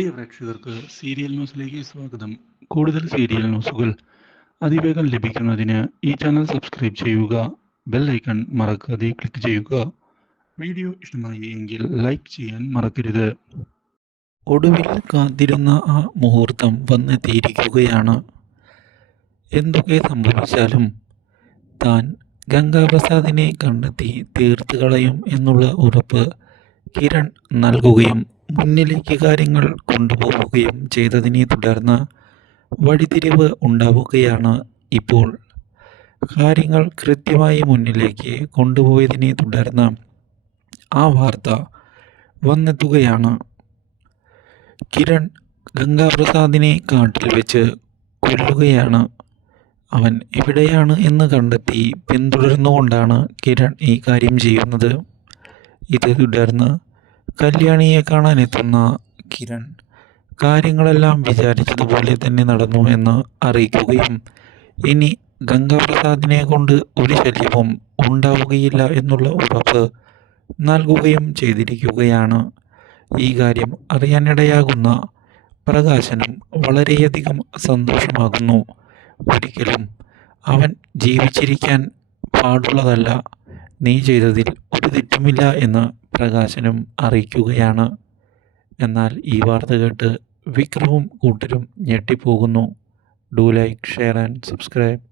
പ്രിയ പ്രേക്ഷകർക്ക് സീരിയൽ ന്യൂസിലേക്ക് സ്വാഗതം. കൂടുതൽ സീരിയൽ ന്യൂസുകൾ അതിവേഗം ലഭിക്കുന്നതിന് ഈ ചാനൽ സബ്സ്ക്രൈബ് ചെയ്യുക ബെൽ ഐക്കൺ മറക്കാതെ ക്ലിക്ക് ചെയ്യുക. വീഡിയോ ഇഷ്ടമായി എങ്കിൽ ലൈക്ക് ചെയ്യാൻ മറക്കരുത്. ഒടുവിൽ കാത്തിരുന്ന ആ മുഹൂർത്തം വന്നെത്തിയിരിക്കുകയാണ്. എന്തൊക്കെ സംഭവിച്ചാലും താൻ ഗംഗാപ്രസാദിനെ കണ്ടെത്തി തീർത്തു കളയും എന്നുള്ള ഉറപ്പ് കിരൺ നൽകുകയും മുന്നിലേക്ക് കാര്യങ്ങൾ കൊണ്ടുപോവുകയും ചെയ്തതിനെ തുടർന്ന് വഴിതിരിവ് ഉണ്ടാവുകയാണ് ഇപ്പോൾ. കാര്യങ്ങൾ കൃത്യമായി മുന്നിലേക്ക് കൊണ്ടുപോയതിനെ തുടർന്ന് ആ വാർത്ത വന്നെത്തുകയാണ്. കിരൺ ഗംഗാപ്രസാദിനെ കാട്ടിൽ വെച്ച് കൊല്ലുകയാണ്. അവൻ എവിടെയാണ് എന്ന് കണ്ടെത്തി പിന്തുടർന്നുകൊണ്ടാണ് കിരൺ ഈ കാര്യം ചെയ്യുന്നത്. ഇത് തുടർന്ന് കല്യാണിയെ കാണാനെത്തുന്ന കിരൺ കാര്യങ്ങളെല്ലാം വിചാരിച്ചതുപോലെ തന്നെ നടന്നു എന്ന് അറിയിക്കുകയും ഇനി ഗംഗാപ്രസാദിനെ കൊണ്ട് ഒരു ശല്യവും ഉണ്ടാവുകയില്ല എന്നുള്ള ഉറപ്പ് നൽകുകയും ചെയ്തിരിക്കുകയാണ്. ഈ കാര്യം അറിയാനിടയാകുന്ന പ്രകാശനും വളരെയധികം സന്തോഷമാകുന്നു. ഒരിക്കലും അവൻ ജീവിച്ചിരിക്കാൻ പാടുള്ളതല്ല. നീ ചെയ്തതിൽ ഒരു തെറ്റുമില്ല എന്ന് പ്രകാശനും അറിയിക്കുകയാണ്. എന്നാൽ ഈ വാർത്ത കേട്ട് വിക്രവും കൂട്ടരും ഞെട്ടിപ്പോകുന്നു. Do like share and subscribe.